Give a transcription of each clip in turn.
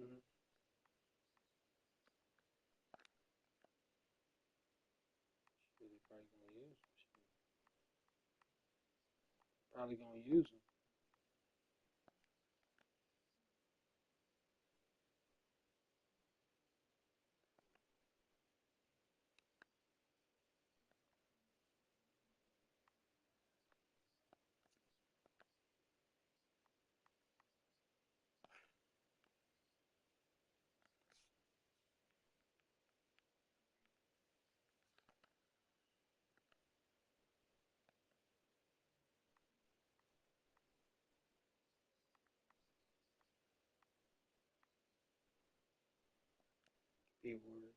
Mm-hmm. Shit, they probably gonna use them. Shit. Probably gonna use them. B word.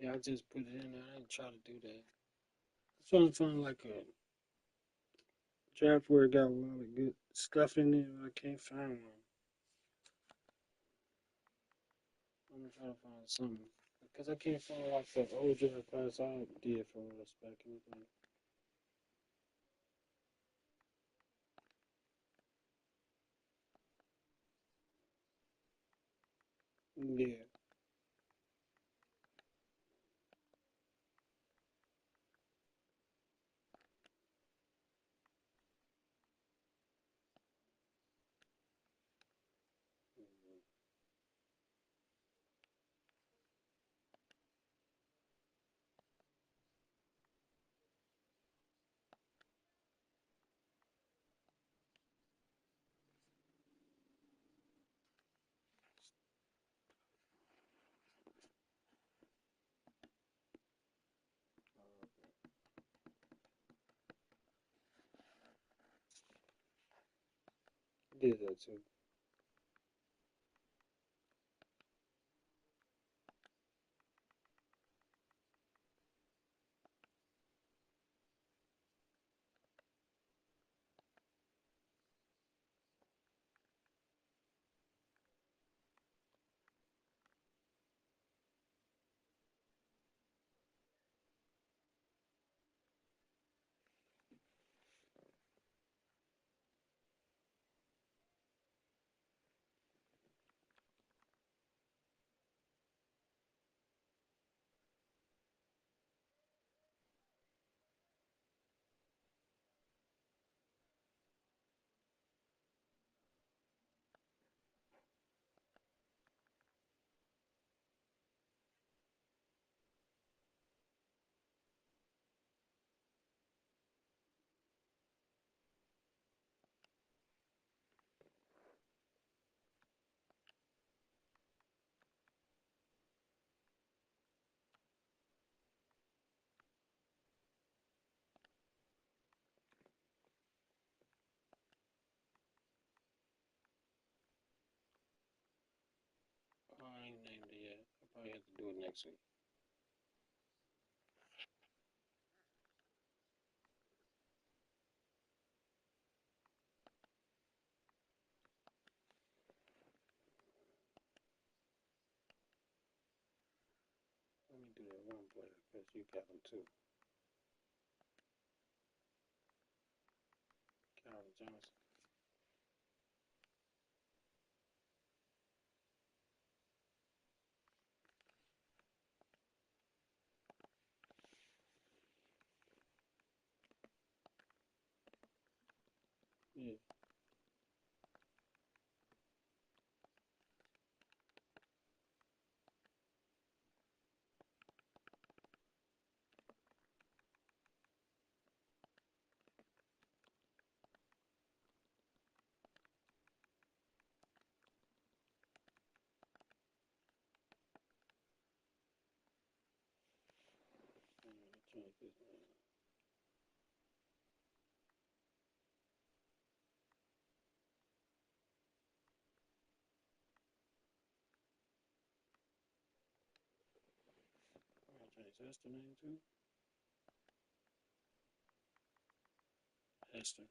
Yeah, I just put it in there. I didn't try to do that. I trying to find like a draft where it got a lot of good stuff in there. But I can't find one. I'm gonna try to find something because I can't find like the old draft class I did for us back in the day. Yeah. I did that too. Oh, I ain't named it yet. I probably have to do it next week. Let me do Yeah, one player, because you got them too. Calvin Johnson. Yeah. Change this name. I change Hester name too. Hester.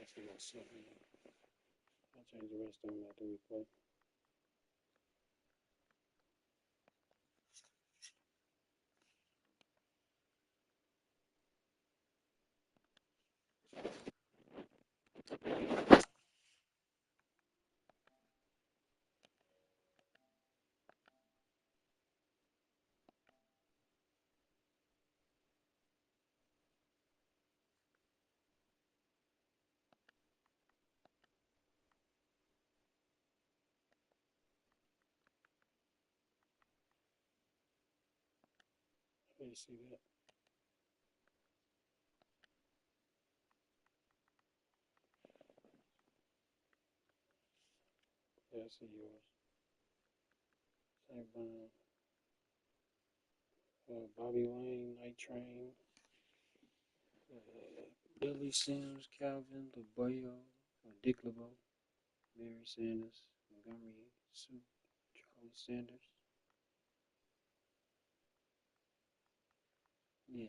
Actually got something. I'll change the rest of them after we play. Let me see that. Yeah, I see yours. St. Brown. Bobby Wayne, Night Train. Billy Sims, Calvin, LeBoyo, Dick LeBeau, Mary Sanders, Montgomery Sue, Charlie Sanders. Yeah.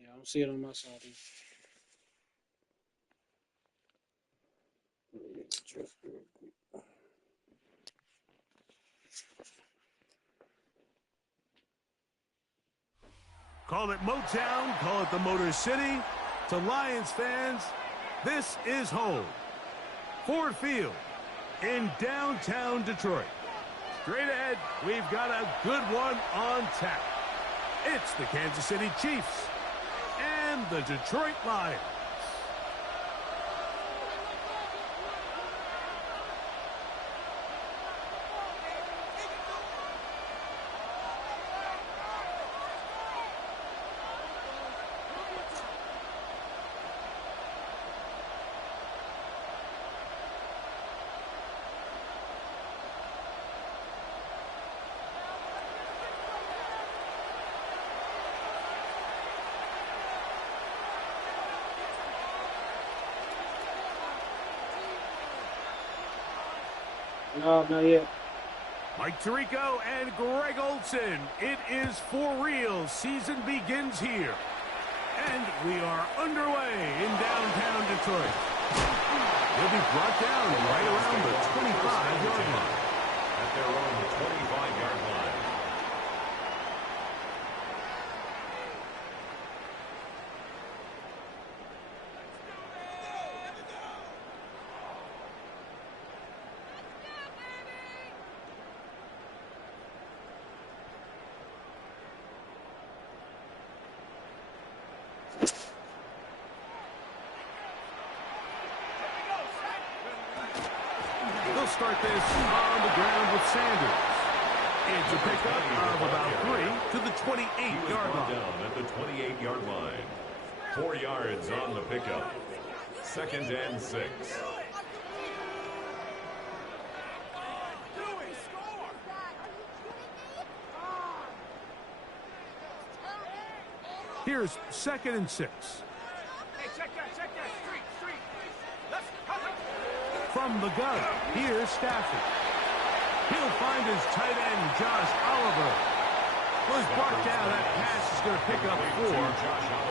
Yeah, I don't see it on my side. Call it Motown, call it the Motor City. To Lions fans, this is home. Ford Field in downtown Detroit. Straight ahead, we've got a good one on tap. It's the Kansas City Chiefs and the Detroit Lions. No, not yet. Mike Tirico and Greg Olson. It is for real. Season begins here. And we are underway in downtown Detroit. We'll be brought down right around the 25-yard line. At their own 25-yard line. start this on the ground with Sanders. It's a pickup of about 3 to the 28-yard line. Down at the 28-yard line. 4 yards on the pickup. 2nd and 6. Here's 2nd and 6. Hey, check that, street. From the gun, here's Stafford. He'll find his tight end, Josh Oliver. Was brought down. That pass is going to pick up 4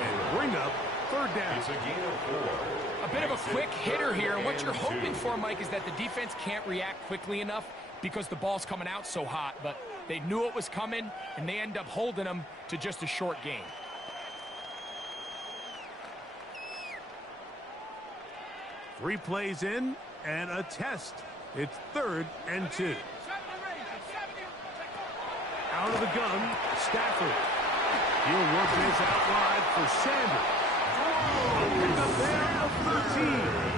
and bring up 3rd down. It's a gain of 4. A bit of a quick hitter here, and what you're hoping for, Mike, is that the defense can't react quickly enough because the ball's coming out so hot, but they knew it was coming, and they end up holding them to just a short gain. Three plays in and a test. It's 3rd and 2. Out of the gun, Stafford. He'll work this out wide for Sanders. Pick up there of 13.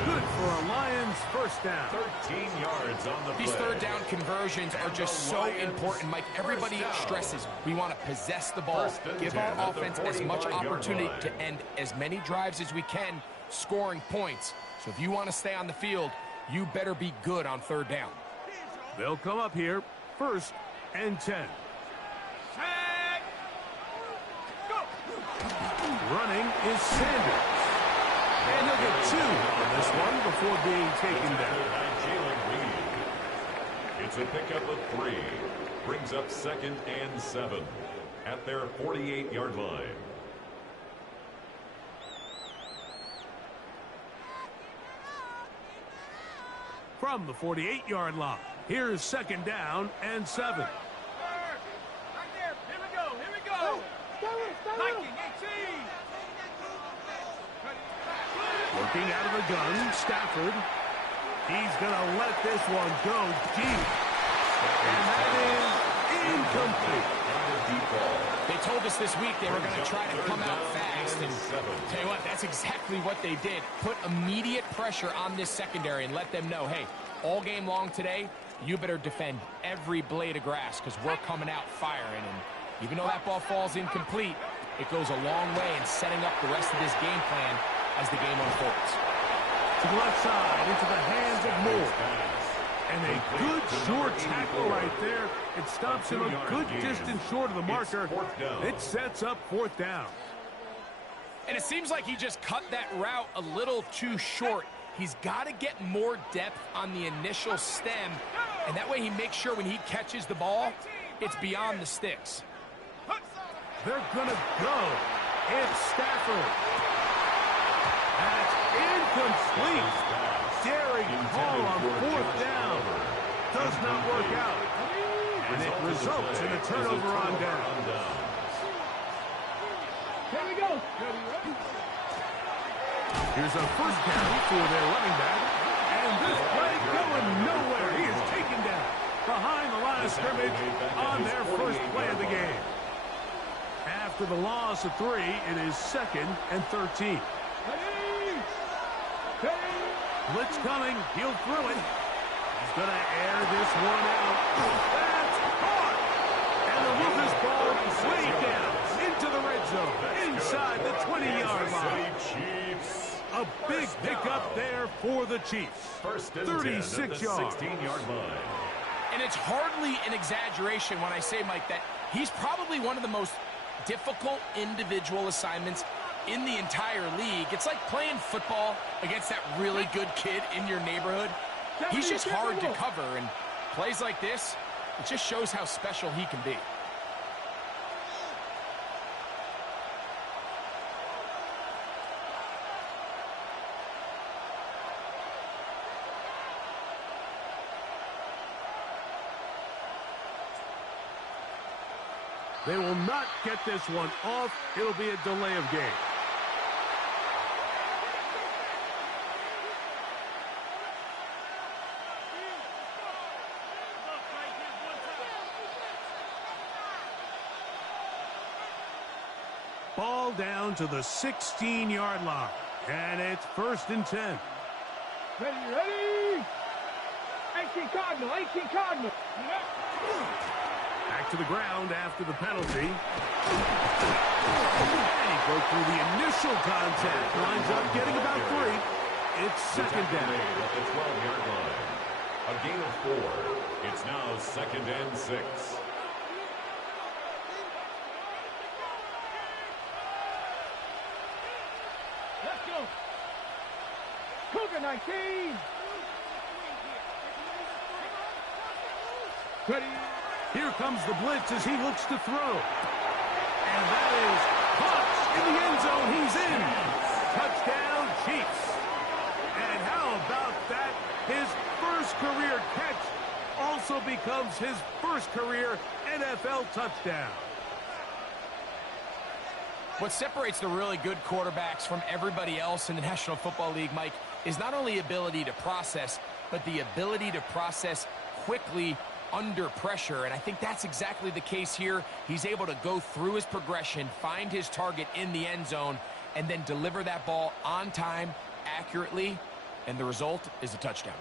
Good for a Lions first down. 13 yards on the play. These 3rd down conversions are just so important, Mike. Everybody stresses we want to possess the ball, give our offense as much opportunity to end as many drives as we can, scoring points. So if you want to stay on the field, you better be good on 3rd down. They'll come up here, 1st and 10. Running is Sanders. And he'll get 2 on this one before being taken down. It's a pickup of 3. Brings up 2nd and 7 at their 48-yard line. From the 48-yard line, here's 2nd down and 7. Right there. Here we go. 19, 18. Working out of the gun, Stafford. He's going to let this one go deep. And that is incomplete. They told us this week they were going to try to come out fast, and tell you what, that's exactly what they did. Put immediate pressure on this secondary and let them know, hey, all game long today, you better defend every blade of grass because we're coming out firing. And even though that ball falls incomplete, it goes a long way in setting up the rest of this game plan as the game unfolds. To the left side, into the hands of Moore. And a good short tackle right there. It stops him a good distance short of the marker. It sets up 4th down. And it seems like he just cut that route a little too short. He's got to get more depth on the initial stem, and that way he makes sure when he catches the ball, it's beyond the sticks. They're going to go. It's Stafford. That's incomplete. Daring call on 4th down. Does not work out. And it results in a turnover on down. Here we go. Here's a 1st down for their running back. And this play going nowhere. He is taken down behind the line of scrimmage on their first play of the game. After the loss of 3, it is 2nd and 13. Blitz coming. He'll throw it. He's going to air this one out. That's caught. And the Rufus ball way down into the red zone, inside the 20-yard line. A big pickup there for the Chiefs. 36 yards. 16-yard line. And it's hardly an exaggeration when I say, Mike, that he's probably one of the most difficult individual assignments in the entire league. It's like playing football against that really good kid in your neighborhood. He's just hard to cover, and plays like this, it just shows how special he can be. They will not get this one off. It'll be a delay of game. Ball down to the 16-yard line. And it's 1st and 10. Ready. 18. Cardinal, 18 Cardinal. Back to the ground after the penalty. And he broke through the initial contact. Lines up getting about 3. It's second down. At the 12-yard line. A gain of 4. It's now 2nd and 6. Let's go. Cougar 19. Ready. Here comes the blitz as he looks to throw. And that is caught in the end zone. He's in. Touchdown, Chiefs. And how about that? His first career catch also becomes his first career NFL touchdown. What separates the really good quarterbacks from everybody else in the National Football League, Mike, is not only ability to process, but the ability to process quickly under pressure. And I think that's exactly the case here. He's able to go through his progression, find his target in the end zone, and then deliver that ball on time, accurately, and the result is a touchdown.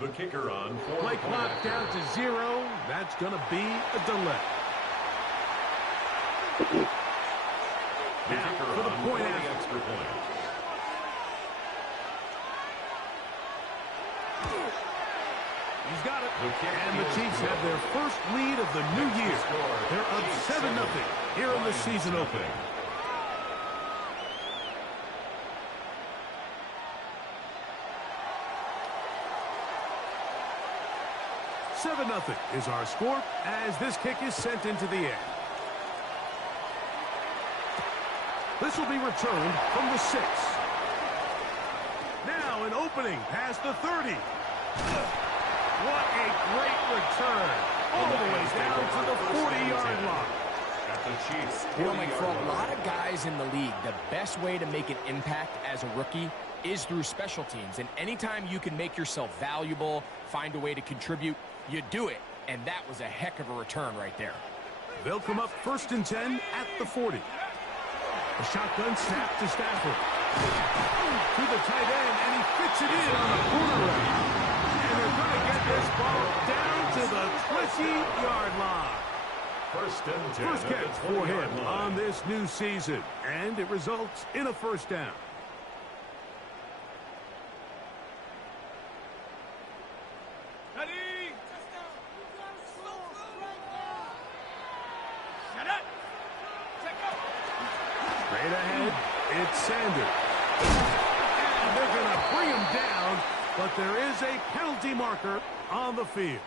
The kicker on Play clock down to 0. That's going to be a delay. Now for the point after. Extra point. He's got it. And the Chiefs have their first lead of the new year. They're up 7-0 here in the season opening. 7-0 is our score as this kick is sent into the air. This will be returned from the 6. Now an opening past the 30. What a great return. All the way down to the 40-yard line. At the Chiefs. You know, Mike, for a lot of guys in the league, the best way to make an impact as a rookie is through special teams. And anytime you can make yourself valuable, find a way to contribute, you do it. And that was a heck of a return right there. They'll come up 1st and 10 at the 40. A shotgun snap to Stafford. To the tight end, and he fits it in on the corner route. And they're going to get this ball down to the 20-yard line. 1st and 10. First catch for him on this new season. And it results in a first down. Ready. Shut up. Check up. Straight ahead, it's Sanders. And they're going to bring him down, but there is a penalty marker on the field.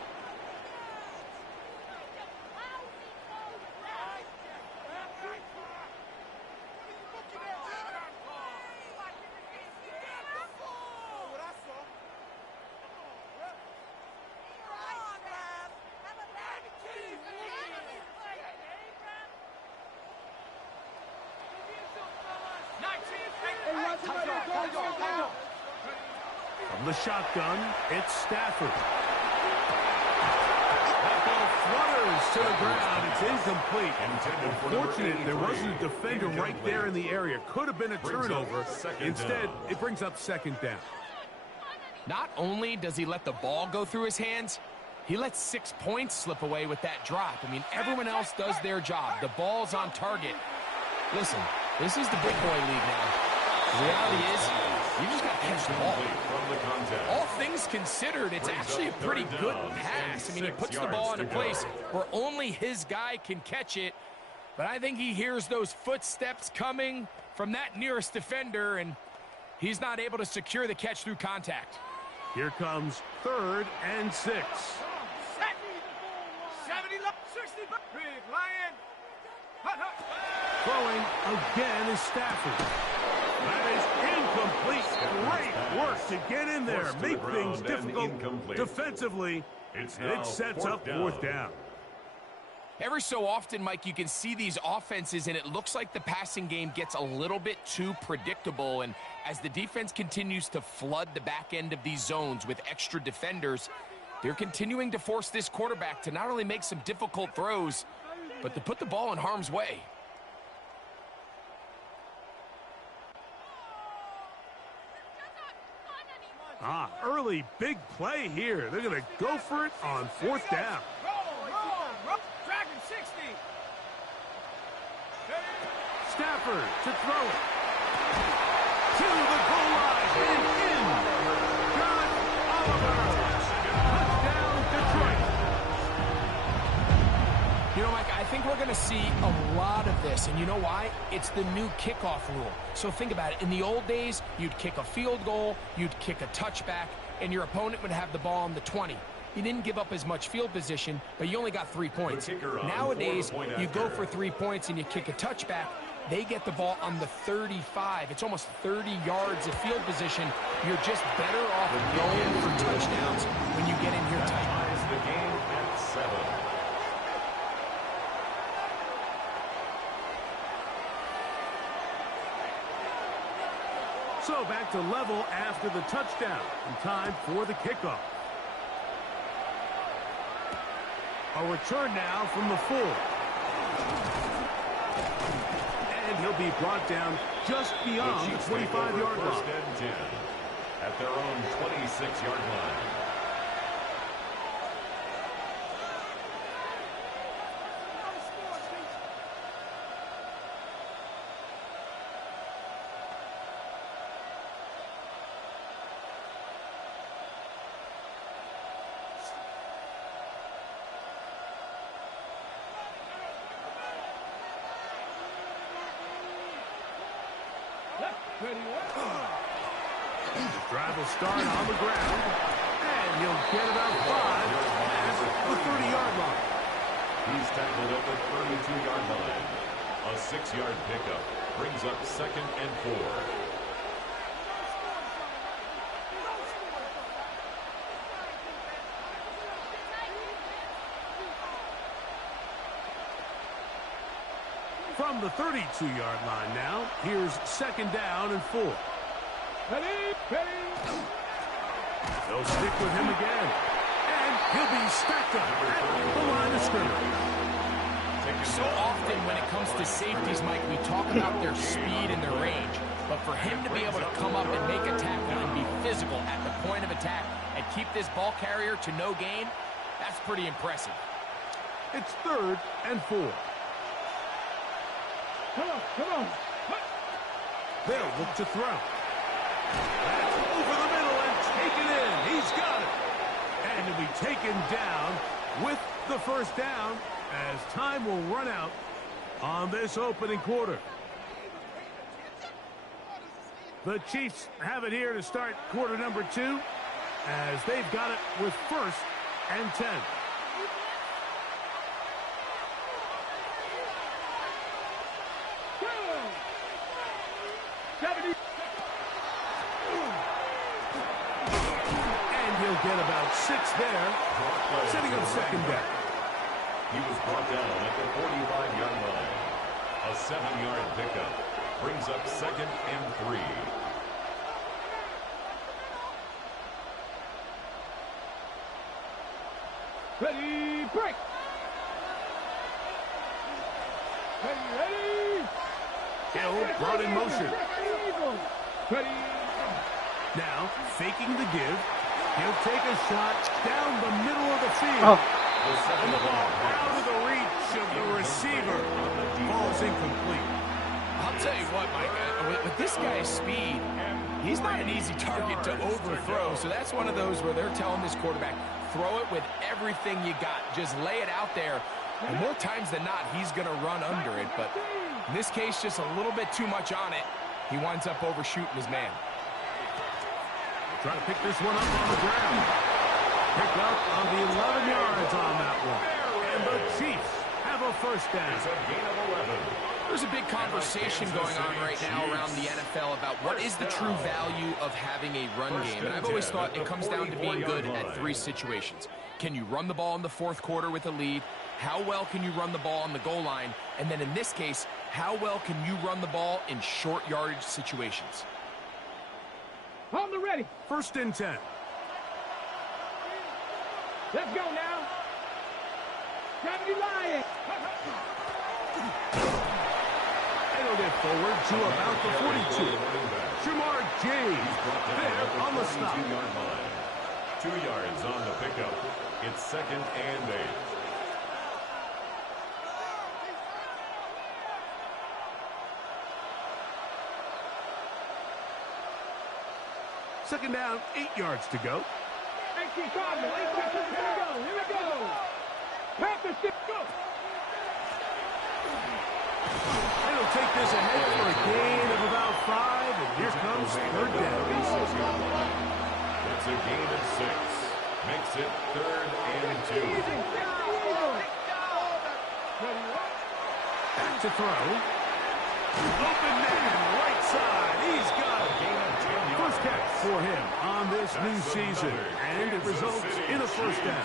From the shotgun, it's Stafford. That ball flutters to the ground. It's incomplete. Unfortunate there wasn't a defender right there in the area. Could have been a turnover. Instead, it brings up 2nd down. Not only does he let the ball go through his hands, he lets 6 points slip away with that drop. I mean, everyone else does their job. The ball's on target. Listen, this is the big boy league now. The reality is, you just got to catch the ball. All things considered, it's actually a pretty good pass. I mean, he puts the ball in a place where only his guy can catch it. But I think he hears those footsteps coming from that nearest defender, and he's not able to secure the catch through contact. Here comes 3rd and 6. 70, 60, big lion. Hut, hut. Throwing again is Stafford. That is incomplete. Great work to get in there, make things difficult defensively. It sets up 4th down. Every so often, Mike, you can see these offenses, and it looks like the passing game gets a little bit too predictable. And as the defense continues to flood the back end of these zones with extra defenders, They're continuing to force this quarterback to not only make some difficult throws, but to put the ball in harm's way. Early big play here. They're going to go for it on 4th down. Roll. Dragon 60. Stafford to throw it. To the goal line and in. John Oliver. Touchdown, Detroit. You know, Mike, I think we're going to see a lot of this, and you know why? It's the new kickoff rule. So think about it. In the old days, you'd kick a field goal, you'd kick a touchback, and your opponent would have the ball on the 20. You didn't give up as much field position, but you only got 3 points. Nowadays, you go for 3 points and you kick a touchback. They get the ball on the 35. It's almost 30 yards of field position. You're just better off going for touchdowns when you get in here tight. Ties the game at 7. So back to level after the touchdown. And time for the kickoff. A return now from the 4. And he'll be brought down just beyond the 25-yard line. First and 10 at their own 26-yard line. The drive will start on the ground, and he'll get about 5 at the 30-yard line. He's tackled at the 32-yard line. A 6-yard pickup brings up 2nd and 4. From the 32-yard line now, here's 2nd down and 4. They'll stick with him again. And he'll be stacked up at the line of scrimmage. So often when it comes to safeties, Mike, we talk about their speed and their range. But for him to be able to come up and make a tackle and be physical at the point of attack and keep this ball carrier to no gain, that's pretty impressive. It's 3rd and 4. Come on. They'll look to throw. That's over the middle and taken in. He's got it. And he'll be taken down with the 1st down as time will run out on this opening quarter. The Chiefs have it here to start quarter number 2 as they've got it with 1st and 10. Get about 6 there, setting him 2nd down. He was brought down at the 45-yard line. A 7-yard pickup brings up 2nd and 3. Ready, break. Ready. Hill brought in motion. Ready. Now, faking the give. He'll take a shot down the middle of the field. And the ball out of the reach of the receiver. Falls incomplete. I'll tell you what, Mike, with this guy's speed, he's not an easy target to overthrow. So that's one of those where they're telling this quarterback, throw it with everything you got. Just lay it out there. And more times than not, he's going to run under it. But in this case, just a little bit too much on it. He winds up overshooting his man. Trying to pick this one up on the ground. Picked up on the 11 yards on that one. And the Chiefs have a 1st down. It's a gain of 11. There's a big conversation going on right now around the NFL about what is the true value of having a run game. And I've always thought it comes down to being good at 3 situations. Can you run the ball in the 4th quarter with a lead? How well can you run the ball on the goal line? And then in this case, how well can you run the ball in short yardage situations? On the ready. 1st and 10. Let's go now. Gravity Lion. And he'll get forward to about the 42. Jamar James there on the stop. 2-yard line. 2 yards on the pickup. It's 2nd and 8. Second down, 8 yards to go. 18 Cardinal. 8 seconds. Here we go. Here we go. Panthers, go. And he'll take this ahead for a gain of about 5. And here comes third down. It's a gain of 6. Makes it 3rd and 2. Back to throw. Open man, right side. He's got it. First catch for him on this new season. And it results in a first down.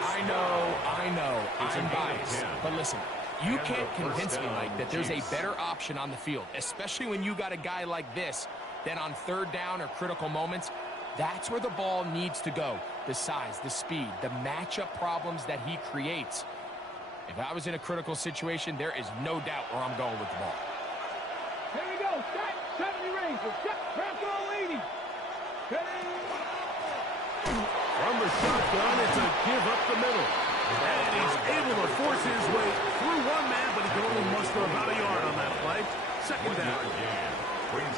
I know, I'm biased. But listen, you can't convince me, Mike, that there's a better option on the field, especially when you got a guy like this, than on third down or critical moments. That's where the ball needs to go. The size, the speed, the matchup problems that he creates. If I was in a critical situation, there is no doubt where I'm going with the ball. Here we go. Set. 70 Rangers. Set. Transfer 80. From the shotgun, it's a give up the middle. And he's able to force his way through one man, but he can only muster about a yard on that play. Second down.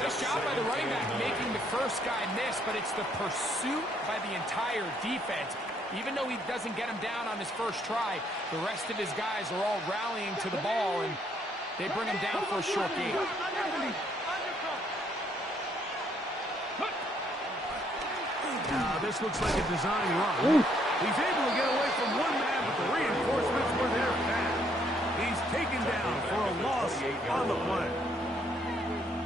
Nice job by the running back making the first guy miss, but it's the pursuit by the entire defense. Even though he doesn't get him down on his first try, the rest of his guys are all rallying to the ball, and they bring him down for a short gain. This looks like a design run. He's able to get away from one man, but the reinforcements were there fast. He's taken down for a loss on the play.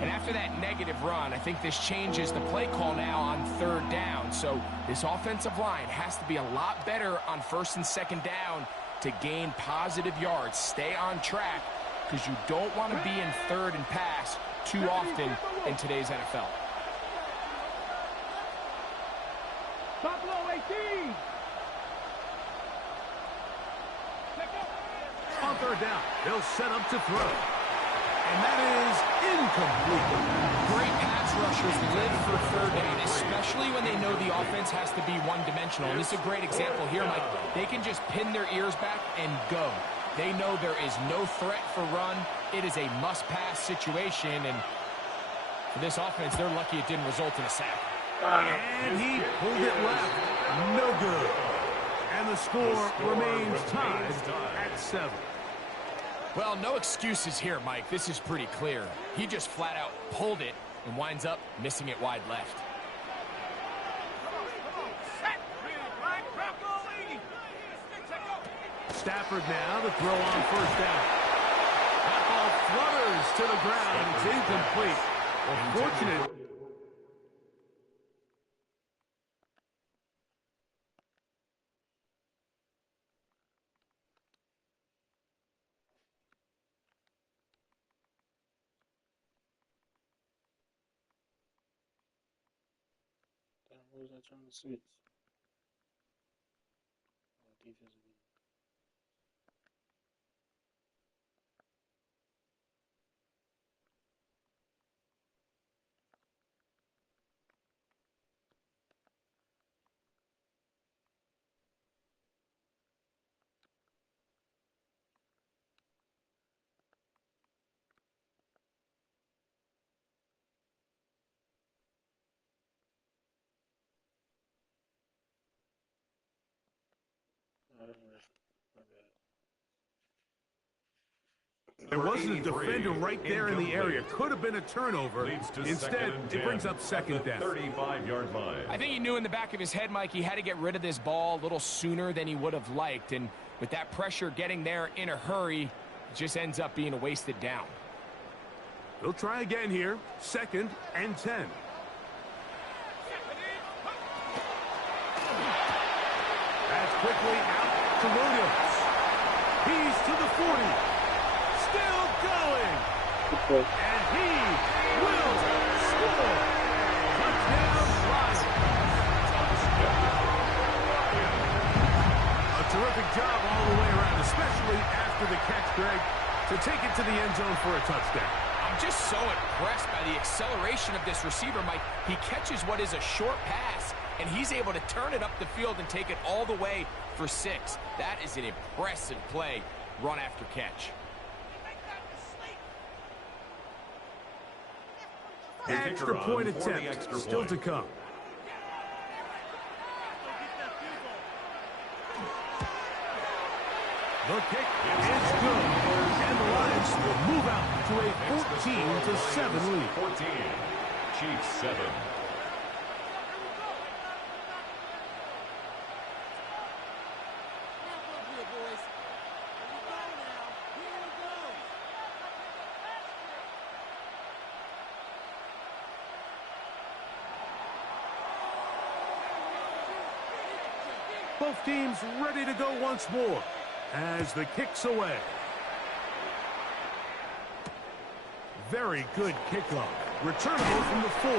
And after that negative run, I think this changes the play call now on third down. So this offensive line has to be a lot better on first and second down to gain positive yards. Stay on track, because you don't want to be in third and pass too often in today's NFL. Buffalo 18. On third down, they'll set up to throw. And that is incomplete. Great pass rushers live for third down, especially when they know the offense has to be one-dimensional. And this is a great example here, Mike. They can just pin their ears back and go. They know there is no threat for run. It is a must-pass situation, and for this offense, they're lucky it didn't result in a sack. And he pulled it left. No good. And the score remains tied at 7. Well, no excuses here, Mike. This is pretty clear. He just flat out pulled it and winds up missing it wide left. Stafford now to throw on first down. That ball flutters to the ground. It's incomplete. Well, fortunate. What was I trying to switch? Defensive. There wasn't a defender right there in the area. Could have been a turnover. Instead, it brings up second down. 35-yard line. I think he knew in the back of his head, Mike, he had to get rid of this ball a little sooner than he would have liked. And with that pressure getting there in a hurry, it just ends up being a wasted down. They'll try again here. 2nd and 10. That's quickly out to Williams. He's to the 40. Still going. And he will score. Touchdown, Lions. after the catch, Greg, to take it to the end zone for a touchdown. I'm just so impressed by the acceleration of this receiver, Mike. He catches what is a short pass, and he's able to turn it up the field and take it all the way for 6. That is an impressive play, run after catch. Extra point attempt still to come. The kick is good, and the Lions will move out to a 14-7 lead. 14, Chiefs 7. Both teams ready to go once more as the kick's away. Very good kickoff. Returnable from the 4.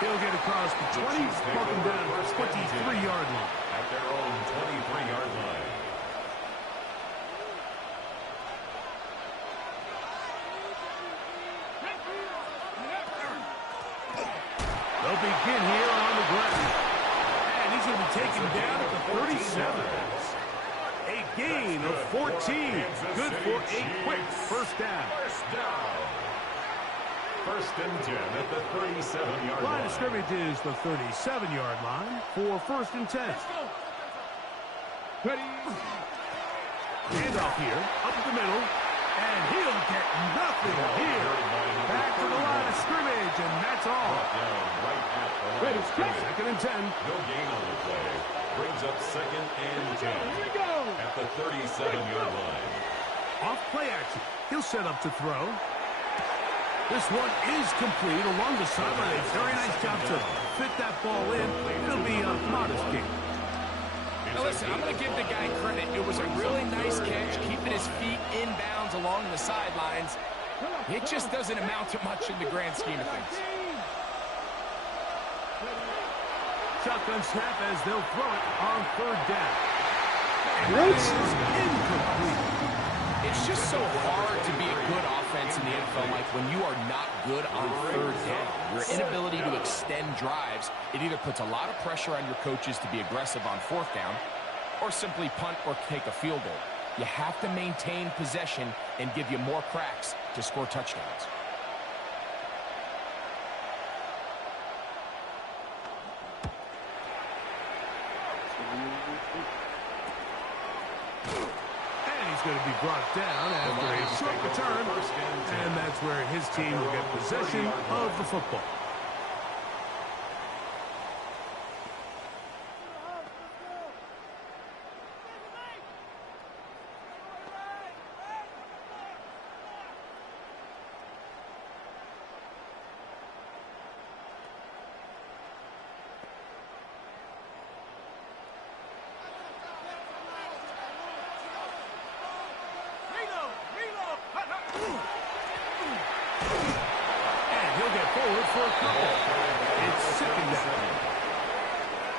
He'll get across the 20, walking down to the 23-yard line. At their own 23-yard line. They'll begin here on the ground. And he's going to be taken down at the 37. A gain of 14. Good for a quick first down. First down. First and 10 at the 37-yard line. Line of scrimmage is the 37-yard line for first and 10. Ready. Handoff here, up the middle, and he'll get nothing here. Back to the line of scrimmage, and that's all. Ready. Second and 10. No gain on the play. Brings up second and 10 at the 37-yard line. Off play action. He'll set up to throw. This one is complete along the sideline. A very nice job to fit that ball in. It'll be a modest gain. Now listen, I'm going to give the guy credit. It was a really nice catch, keeping his feet in bounds along the sidelines. It just doesn't amount to much in the grand scheme of things. Shotgun snap as they'll throw it on third down. And What? that is incomplete. It's just so hard to be a good offense in the NFL, Mike, when you are not good on third down. Your inability to extend drives, it either puts a lot of pressure on your coaches to be aggressive on fourth down or simply punt or take a field goal. You have to maintain possession and give you more cracks to score touchdowns. He's going to be brought down after a short return, and that's where his team will get possession of the football.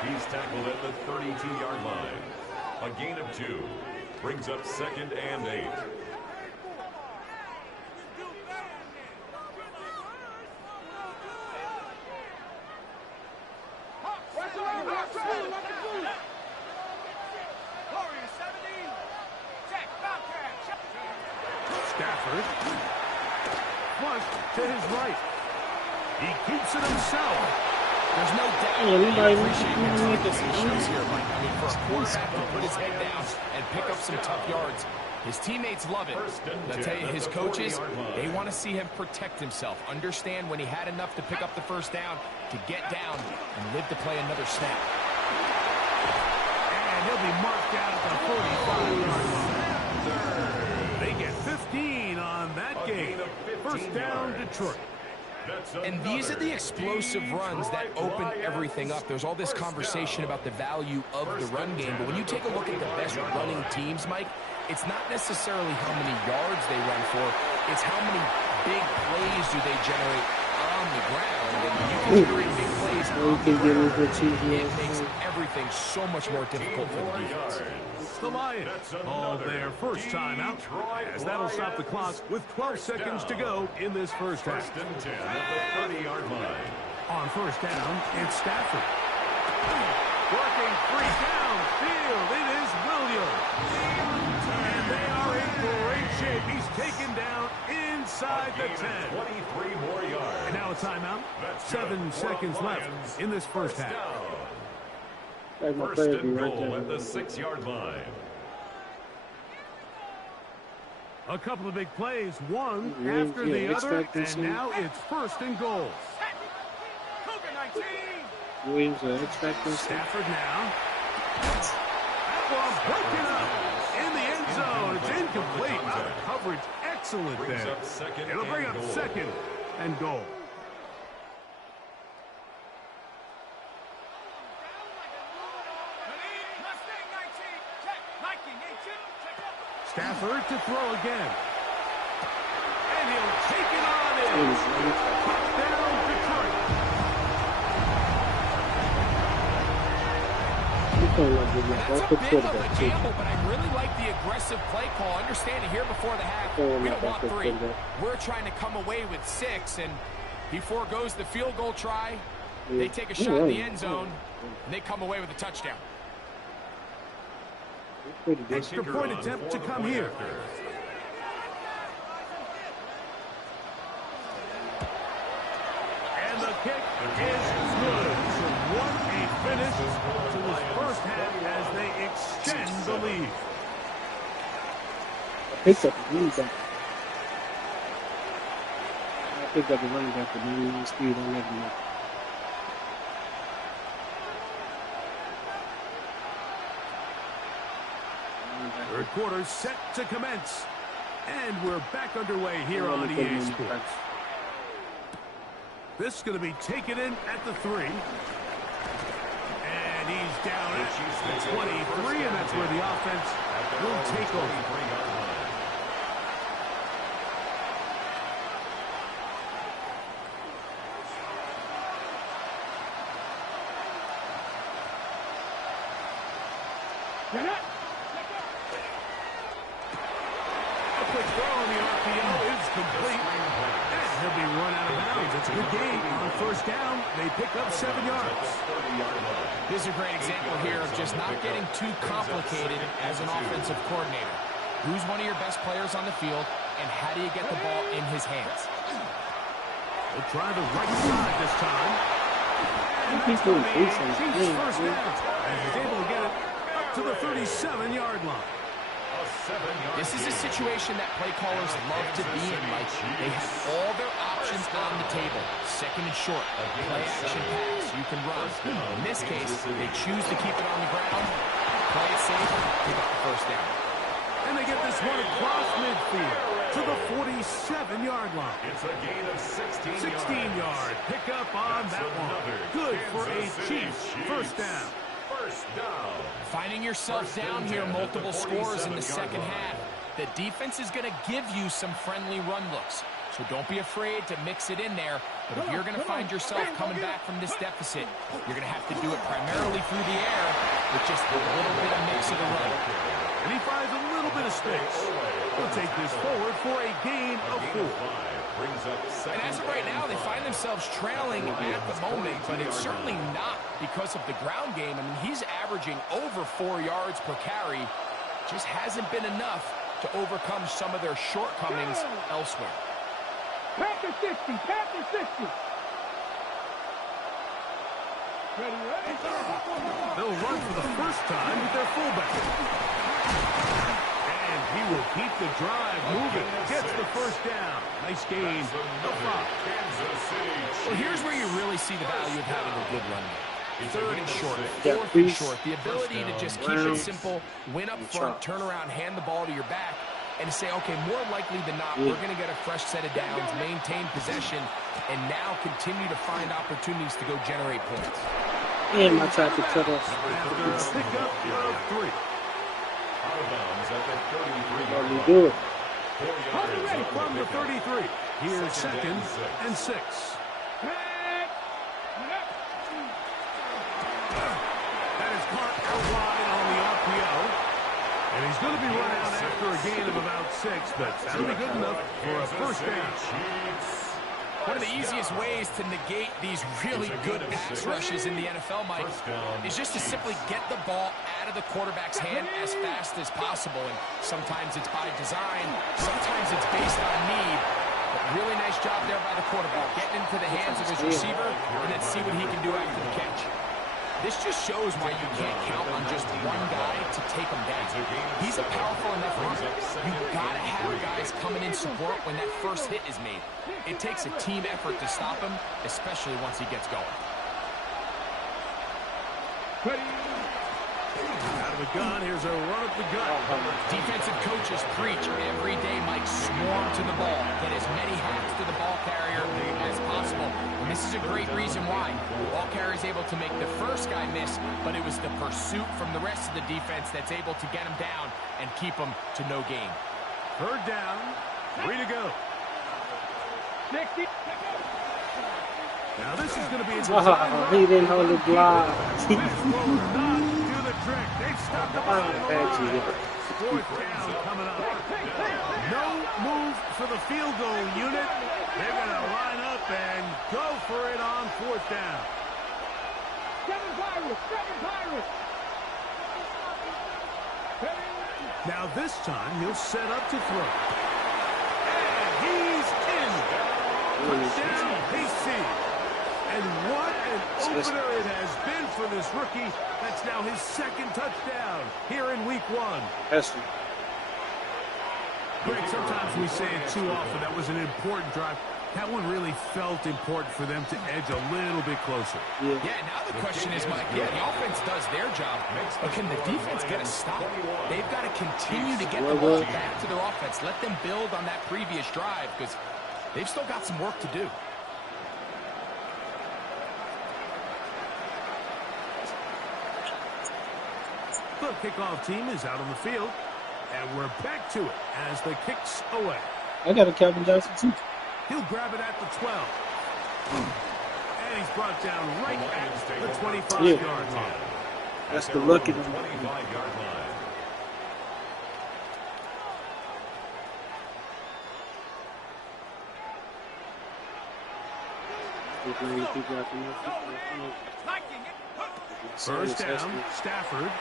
He's tackled at the 32-yard line. A gain of 2. Brings up second and 8. Stafford. Flush to his right. He keeps it himself. There's no doubt they appreciate the toughness he shows here, Mike. I mean, for a quarterback to put his head down and pick up some tough yards, his teammates love it. I'll tell you, his coaches, they want to see him protect himself, understand when he had enough to pick up the first down, to get down and live to play another snap. And he'll be marked out at the 45-yard line. They get 15 on that game. First down, Detroit. And these are the explosive runs that open everything up. There's all this conversation about the value of the run game, but when you take a look at the best running teams, Mike, it's not necessarily how many yards they run for, it's how many big plays do they generate on the ground. And when you can generate big plays, it makes everything things so much more difficult for the defense. The Lions call their first timeout, as that'll stop the clock with 12 seconds to go in this first half. First and 10 at the 30-yard line. On first down, it's Stafford. Working free downfield, it is Williams. And they are in great shape. He's taken down inside the 10. 23 more yards. And now a timeout. 7 seconds left in this first half. First and goal at the 6-yard line. A couple of big plays, one after the other, and now it's first and goal. Williams expecting Stafford now. That ball broken up in the end zone. It's incomplete. Coverage excellent there. It'll bring up second and goal. Stafford to throw again. And he'll take it on in. Touchdown, Detroit. That's a bit of a gamble, but I really like the aggressive play call. Understanding here before the half, we don't want 3. We're trying to come away with 6, and he foregoes the field goal try. They take a shot in the end zone, and they come away with a touchdown. Extra point attempt to come here. And the kick is good. So what a finish to this first half as they extend the lead. I picked up the running back. I picked up the running back with medium speed on that. Third quarter set to commence. And we're back underway here on EA Sports. This is going to be taken in at the 3. And he's down at the 23, and that's where the offense will take over. A quick throw on the RPO is complete. And he'll be run out of bounds. It's a good game. On first down, they pick up 7 yards. This is a great example here of just not getting too complicated as an offensive coordinator. Who's one of your best players on the field, and how do you get the ball in his hands? They'll try the right side this time. And He's doing he's first down. And he's able to get it up to the 37-yard line. This is a situation that play callers love to be in, Mike. They have all their options on the table. Second and short, play action pass, you can run. In this case, they choose to keep it on the ground, play it safe, pick up the first down. And they get this one across midfield to the 47-yard line. It's a gain of 16 yards. 16-yard pickup on that one. Good for a Chiefs first down. First down. Finding yourself down here, multiple scores in the second half. The defense is going to give you some friendly run looks. So don't be afraid to mix it in there. But if you're going to find yourself coming back from this deficit, you're going to have to do it primarily through the air with just a little bit of mix of the run. And he finds a little bit of space. He'll take this forward for a gain of 4. And as of right now, they find themselves trailing at the moment, but it's certainly not because of the ground game. I mean, he's averaging over 4 yards per carry. Just hasn't been enough to overcome some of their shortcomings elsewhere. Panther 60, Panther 60. Ready. They'll run for the first time with their fullback. And he will keep the drive moving. Gets the first down. Nice gain of 5. Well, here's where you really see the value of having a good run game. Third and short, fourth and short. The ability to just keep it simple, win up front, turn around, hand the ball to your back, and to say, okay, more likely than not, we're going to get a fresh set of downs, maintain possession, and now continue to find opportunities to go generate points. And my type of cut off. After a pickup of 3. Out of bounds at the 33-yard How do you line. do it? From the 33. Here's second and 6. That is going to be run out after a gain of about 6, but that'll be good enough for a first down. One of the easiest ways to negate these really good pass rushes in the NFL, Mike, is just to simply get the ball out of the quarterback's hand as fast as possible. And sometimes it's by design, sometimes it's based on need. But really nice job there by the quarterback, getting into the hands of his receiver and then see what he can do after the catch. This just shows why you can't count on just one guy to take him down. He's a powerful enough runner. You've got to have guys coming in support when that first hit is made. It takes a team effort to stop him, especially once he gets going. Out of the gun, here's a run up the gut. Defensive coaches preach every day, Mike, swarm to the ball. Get as many hacks to the ball carrier as possible. And this is a great reason why. The ball carrier is able to make the first guy miss, but it was the pursuit from the rest of the defense that's able to get him down and keep him to no gain. Third down, 3 to go. Now this is going to be a he didn't hold the block. This will not do the trick. They've stopped the ball. Fourth down coming up. No move for the field goal unit. They're going to line up and go for it on fourth down. Now this time he'll set up to throw. And he's in. Touchdown, PC. And what an opener it has been for this rookie. That's now his second touchdown here in week 1. Greg, sometimes we say it too often. That was an important drive. That one really felt important for them to edge a little bit closer. Yeah, now the question is, Mike, the offense does their job, but can the defense get a stop? They've got to continue to get the ball back to their offense. Let them build on that previous drive because they've still got some work to do. The kickoff team is out on the field, and we're back to it as the kick's away. I got a Calvin Johnson too. He'll grab it at the 12. And he's brought down right at the 25-yard line. That's the lucky 25-yard line. First down, Stafford.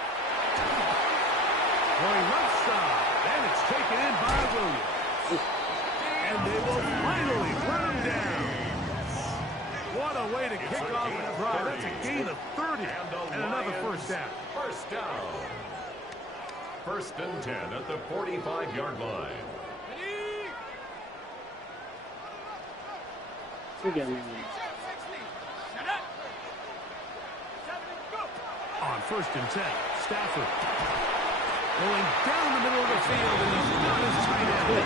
Going left side, and it's taken in by Williams. And they will finally run him down. What a way to kick off a drive. That's a gain of 30 and another first down. First down. First and 10 at the 45-yard line. On first and 10, Stafford. Going down the middle of the field, and he's not as tight end.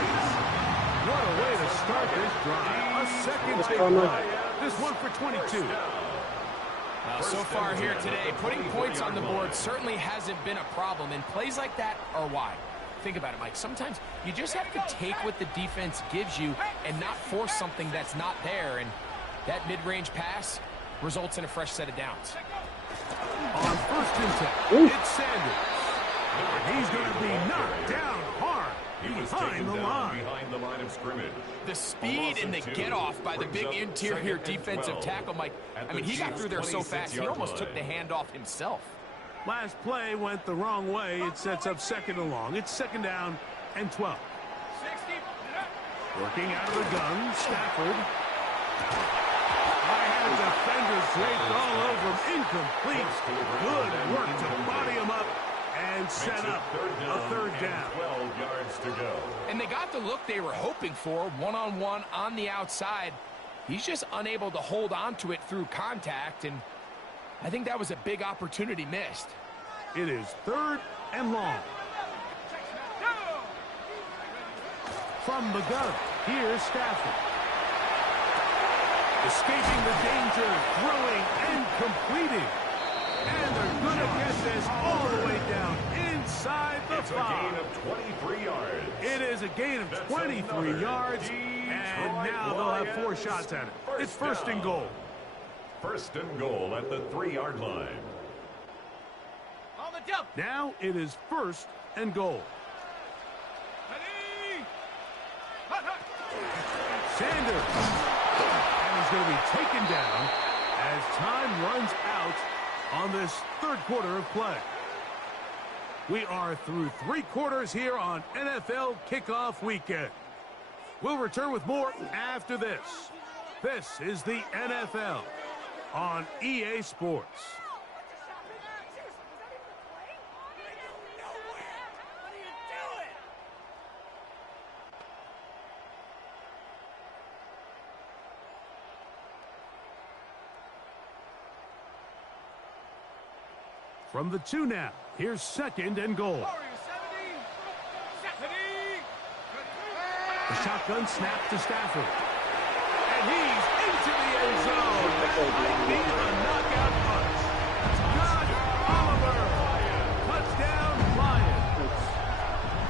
What a way to start this drive. A second big play. This one for 22. Now, so far here today, putting points on the board certainly hasn't been a problem, and plays like that are why. Think about it, Mike. Sometimes you just have to take what the defense gives you and not force something that's not there, and that mid-range pass results in a fresh set of downs. On first and 10, it's Sanders. And he's going to be knocked down hard behind the line of scrimmage. The speed and the get-off by the big interior defensive tackle, Mike. I mean, he got through there so fast, he almost took the handoff himself. Last play went the wrong way. It sets up second and long. It's second down and 12. Working out of the gun, Stafford. High-hand defenders draped all over him. Incomplete. Good work to body him up and set up a third down. 12 yards to go. And they got the look they were hoping for, one-on-one on the outside. He's just unable to hold on to it through contact, and I think that was a big opportunity missed. It is third and long. From the gun, here's Stafford. Escaping the danger, throwing and completing. And they're going to get this all the way down inside the 5. It's a gain of 23 yards. It is a gain of 23 yards, and now they'll have 4 shots at it. It's first and goal. First and goal at the 3-yard line. Now it is first and goal. Sanders. And he's going to be taken down as time runs out on this third quarter of play. We are through 3 quarters here on NFL Kickoff Weekend. We'll return with more after this. This is the NFL on EA Sports. From the 2 now, here's 2nd and goal. The shotgun snap to Stafford. And he's into the end zone. Might be a knockout punch. John Oliver. Touchdown, Lions.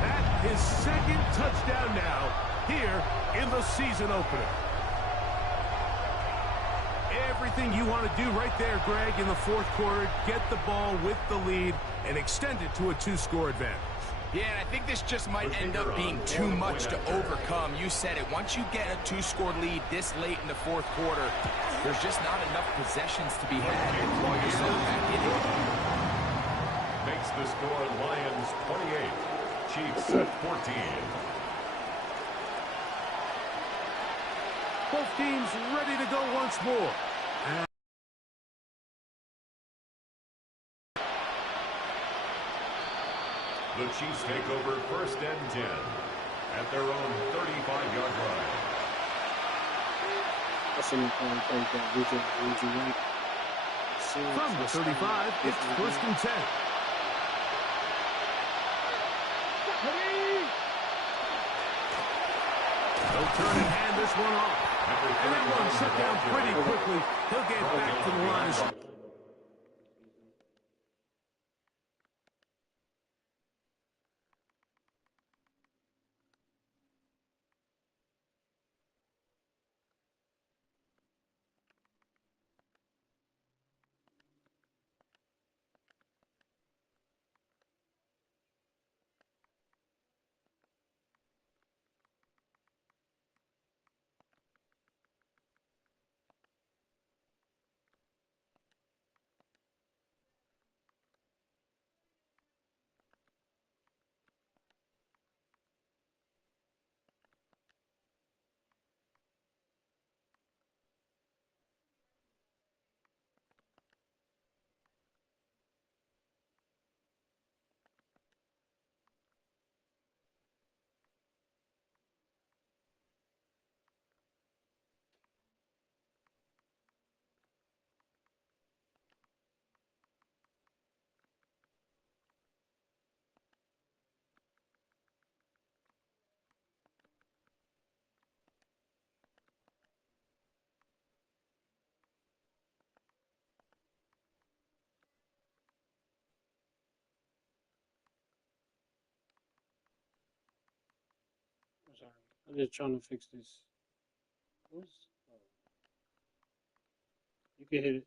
That is 2nd touchdown now here in the season opener. Everything you want to do right there, Greg, in the 4th quarter. Get the ball with the lead and extend it to a 2-score advantage. Yeah, and I think this just might end up being too much to overcome. You said it. Once you get a 2-score lead this late in the 4th quarter, there's just not enough possessions to be had to claw yourself back in it. Makes the score Lions 28, Chiefs 14. Both teams ready to go once more. The Chiefs take over 1st and 10 at their own 35-yard line. From the 35, it's 1st and 10. They'll turn and hand this one off. And that one shut down pretty quickly. He'll get back to the line. Sorry, I'm just trying to fix this. You can hit it.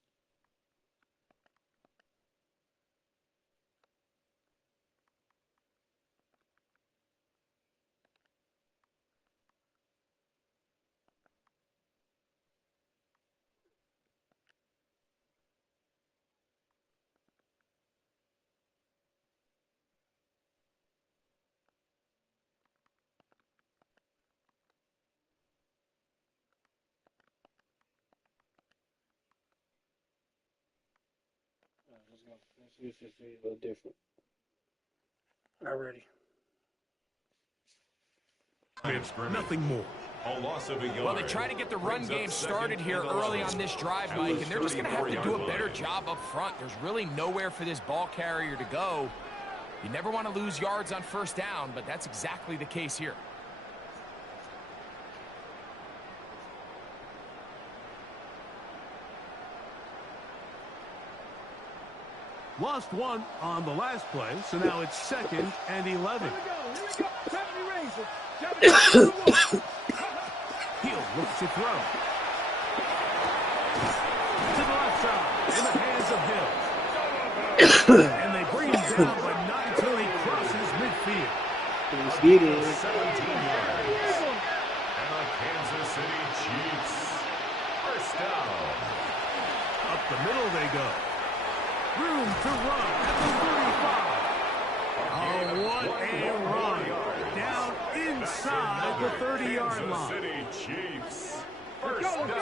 Let's go. Let's see if this is a little different. Alrighty. Nothing more. A loss of a yard. Well, they try to get the run game started here early on this drive, Mike, and they're just going to have to do a better job up front. There's really nowhere for this ball carrier to go. You never want to lose yards on 1st down, but that's exactly the case here. Lost one on the last play, so now it's 2nd and 11. Hill looks to throw. To the left side, in the hands of Hill. And they bring him down, but not until he crosses midfield. Let's get it. 17 yards. And a Kansas City Chiefs. First down. Up the middle they go. Room to run at the 35. Oh, what a run. Down inside the 30-yard line. City Chiefs.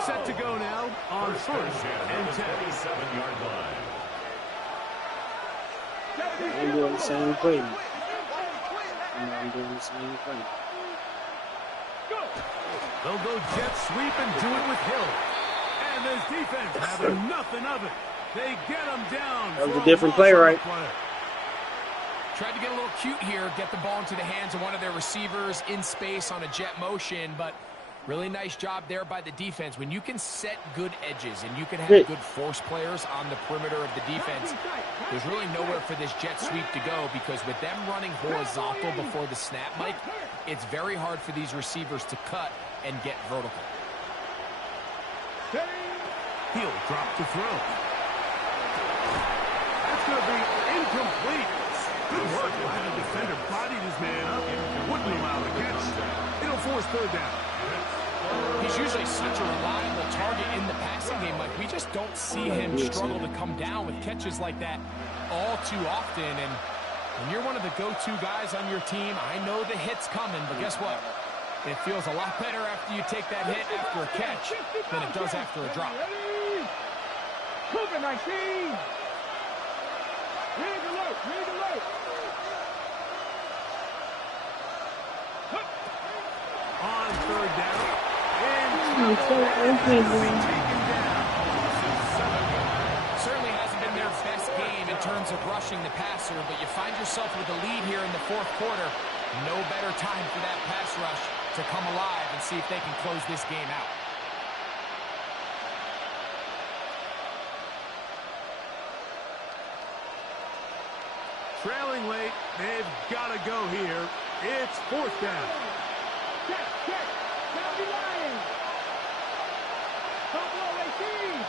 Set to go now on first and 10. 37-yard line. I'm doing the same play. I'm doing the same play. They'll go jet sweep and do it with Hill. And this defense having nothing of it. They get him down. That was a different play, right? Tried to get a little cute here, get the ball into the hands of one of their receivers in space on a jet motion, but really nice job there by the defense. When you can set good edges and you can have good force players on the perimeter of the defense, there's really nowhere for this jet sweep to go, because with them running horizontal before the snap, Mike, it's very hard for these receivers to cut and get vertical. He'll drop to throw. That's going to be incomplete. Good work. The defender bodied his man up and wouldn't allow the catch. It'll force third down. He's usually such a reliable target in the passing game. Like, we just don't see him struggle to come down with catches like that all too often. And when you're one of the go-to guys on your team, I know the hit's coming, but guess what? It feels a lot better after you take that hit after a catch than it does after a drop. COVID-19! Read alert! Read alert! On third down. Certainly hasn't been their best game in terms of rushing the passer, but you find yourself with a lead here in the fourth quarter. No better time for that pass rush to come alive and see if they can close this game out. Trailing late, they've got to go here. It's fourth down. Check, check! County Lions! Buffalo 18!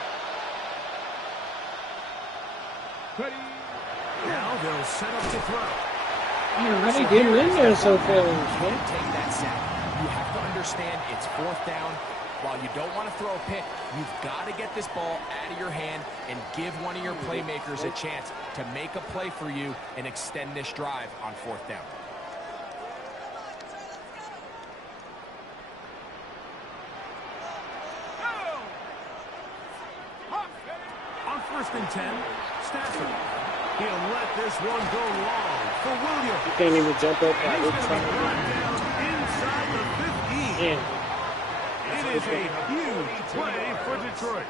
Ready? Now they'll set up to throw. Man, how they getting in there so fast, man? Take that sack. You have to understand it's fourth down. While you don't want to throw a pick, you've got to get this ball out of your hand and give one of your playmakers a chance to make a play for you and extend this drive on fourth down. On first and 10, Stafford. He'll let this one go long for Williams. You can't even jump up. And he's going to be brought down inside the 15. Yeah. It is a huge play for Detroit.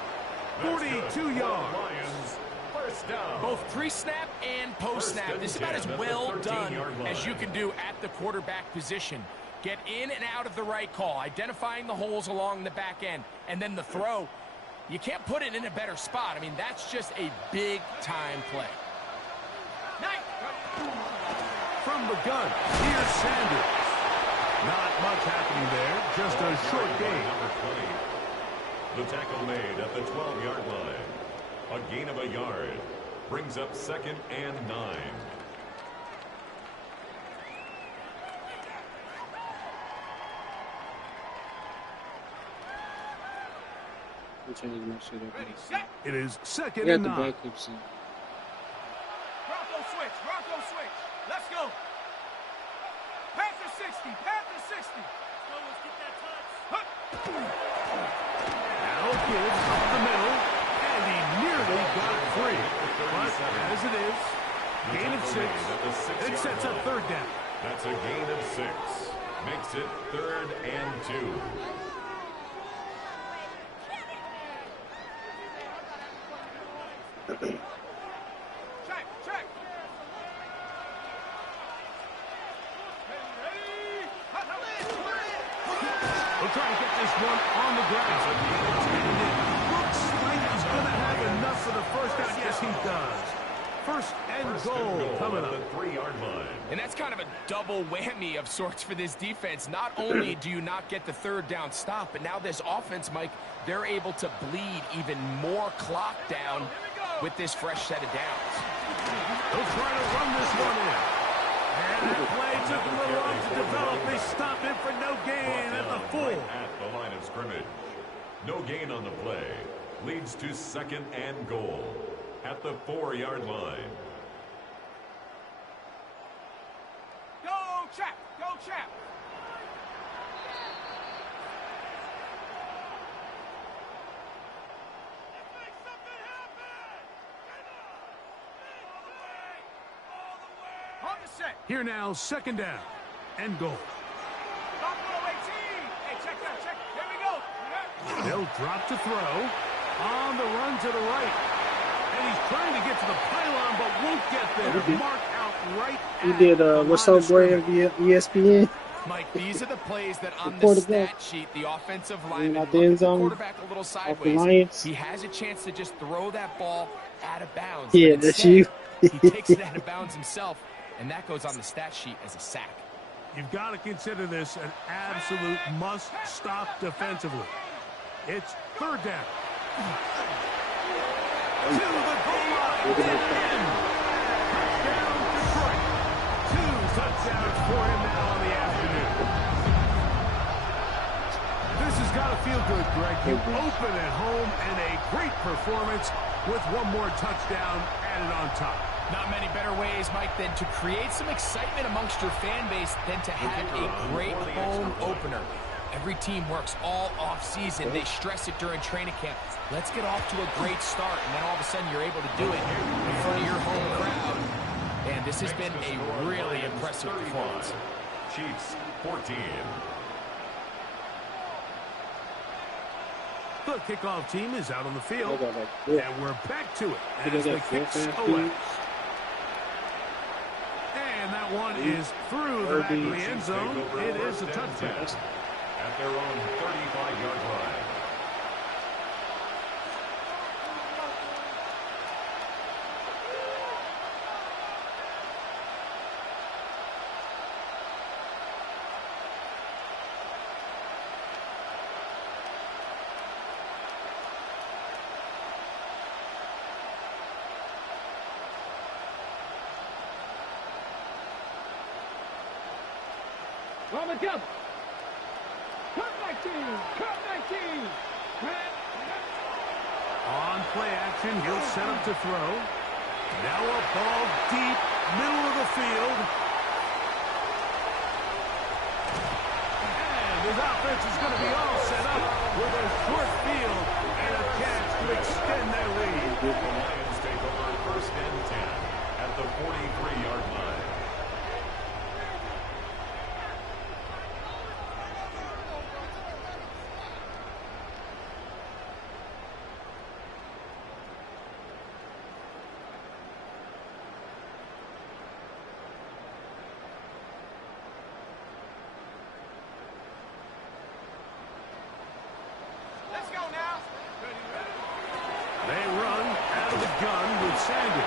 42 yards. First down. Both pre-snap and post-snap. This is about as well done as you can do at the quarterback position. Get in and out of the right call, identifying the holes along the back end, and then the throw. You can't put it in a better spot. I mean, that's just a big-time play. From the gun, here's Sanders. Not much happening there, just a short gain. The tackle made at the 12-yard line. A gain of a yard. Brings up second and 9. It is second You and got the 9. backup seat. Bronco switch, Bronco switch. Let's go. Panther 60, Panther 60. Let's get that touch. Now gives up the middle, and he nearly got it free. But as it is, gain of 6, it sets up third down. That's a gain of 6. Makes it third and 2. Check, check. Ready, We'll try to get this one on the ground. And it looks like he's going to have enough for the first down. Yes, he does. First and goal coming up. The 3-yard line. And that's kind of a double whammy of sorts for this defense. Not only do you not get the third down stop, but now this offense, Mike, they're able to bleed even more clock down with this fresh set of downs. They'll try to run this one in. And that play took a little long to develop. They stopped him for no gain at the 4. Right at the line of scrimmage. No gain on the play. Leads to 2nd and goal at the 4-yard line. Go, Chap! Go, Chap! On the set. Here now, 2nd down and goal. Buffalo 18. Hey, check that, check. Here we go. They'll drop to throw. On the run to the right. And he's trying to get to the pylon, but won't get there. Mark out right He at did the What's line Up of Graham scrimmage. via ESPN. Mike, these are the plays that on the Quarterback. stat sheet, the offensive Out lineman, the look end at the zone, quarterback a little off the sideways. Lions. He has a chance to just throw that ball out of bounds. Yeah, but that's instead, you. He takes it out of bounds himself, and that goes on the stat sheet as a sack. You've got to consider this an absolute must-stop defensively. It's 3rd down. To the goal line. Touchdown, Detroit. 2 touchdowns for him now on the afternoon. This has got to feel good, Greg. You open at home and a great performance with one more touchdown added on top. Not many better ways, Mike, than to create some excitement amongst your fan base than to have a great home opener. Every team works all off-season. They stress it during training camp. Let's get off to a great start, and then all of a sudden you're able to do it in front of your home crowd. And this has been a really impressive performance. Chiefs 14. The kickoff team is out on the field, I got like this. and we're back to it Look as at the that kicks full-fast away. dude. And that one is through the back of the end zone. It is a touchdown. At their own 35-yard line. On the jump. Cut 19. Cut 19. On play action, he'll set up to throw. Now a ball deep, middle of the field. And his offense is going to be all set up with a short field and a chance to extend their lead. The Lions take over 1st and 10 at the 43-yard line. Let's go now. They run out of the gun with Sanders.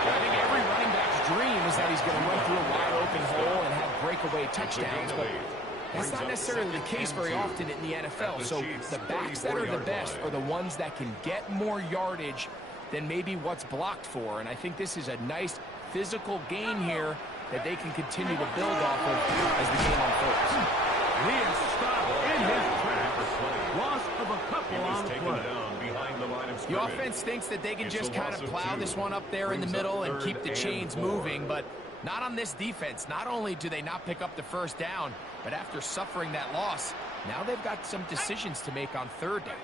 I think every running back's dream is that he's going to run through a wide open hole and have breakaway touchdowns, but that's not necessarily the case very often in the NFL. So the backs that are the best are the ones that can get more yardage than maybe what's blocked for. And I think this is a nice physical gain here that they can continue to build off of as the game unfolds. He is stopped in his tracks. Loss of a couple on the play. The offense thinks that they can just kind of plow this one up there in the middle and keep the chains moving, but not on this defense. Not only do they not pick up the 1st down, but after suffering that loss, now they've got some decisions to make on 3rd down.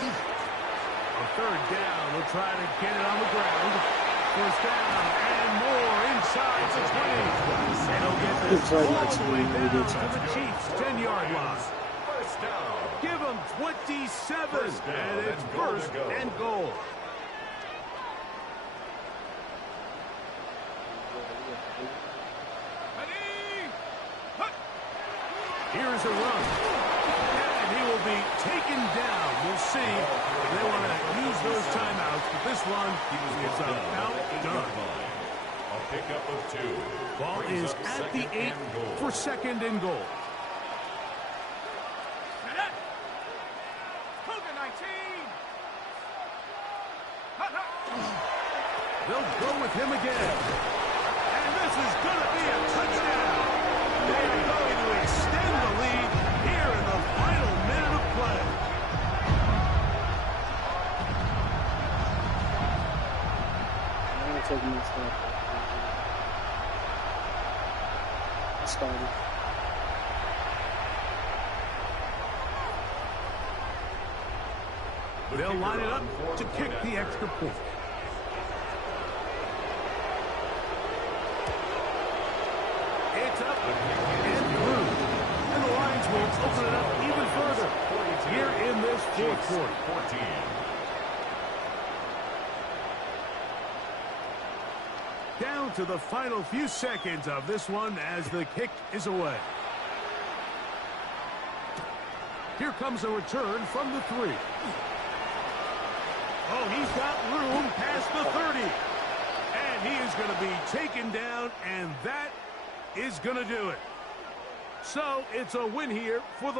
On 3rd down, they'll try to get it on the ground. 1st down and more inside the 20. And they'll get this all the way down to the Chiefs' 10-yard line. First down. Give them 27, and it's 1st and goal. Here's a run. And he will be taken down. We'll see if they want to use those timeouts, but this one is about done. A pickup of 2. Ball is at the 8 for 2nd and goal. Cougar 19. They'll go with him again. And this is going to be a touchdown. started. They'll line it up to kick the extra point. It's up and through. And the Lions will open it up even further here in this fourth quarter. 14. Down to the final few seconds of this one as the kick is away. Here comes a return from the 3. Oh, he's got room past the 30. And he is going to be taken down, and that is going to do it. So it's a win here for the